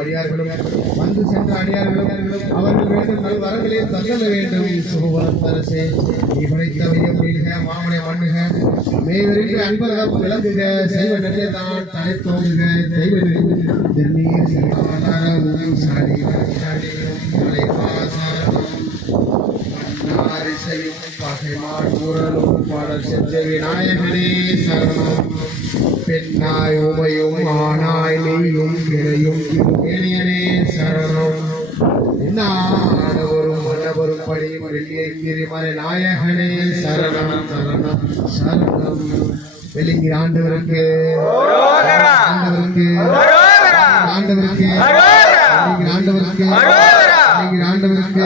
அடியார்களும் வந்து சென்ற அடியார்களும் அவர்கள் வேண்டும் நல் வரங்களே தந்தல வேண்டும். சுகவரம் தரசே நீ படைத்தவையும் நீள்க மாமனை மண்ணுக மேவருக்கு அன்பரகம் விளங்குக செய்வ நெறியதான் தலை தோங்குக தெய்வ திருநீர் ஆதாரமும் சாடி மன்னாரிசையும் பகைமான் ஊரலும் பாடல் செஞ்ச விநாயகனே சரணம். பெண்ணாய் உமையும் ஆனாய் நீயும் கிளையும் இளையனே சரணம். ஆடவரும் மன்னவரும் படியும் வெள்ளியை கிரிமலை நாயகனே சரணம் சரணம் சரணம். வெள்ளிங்கிற ஆண்டவருக்கு ஆண்டவருக்கு ஆண்டவருக்கு ஆண்டவருக்கு ஆண்டவருக்கு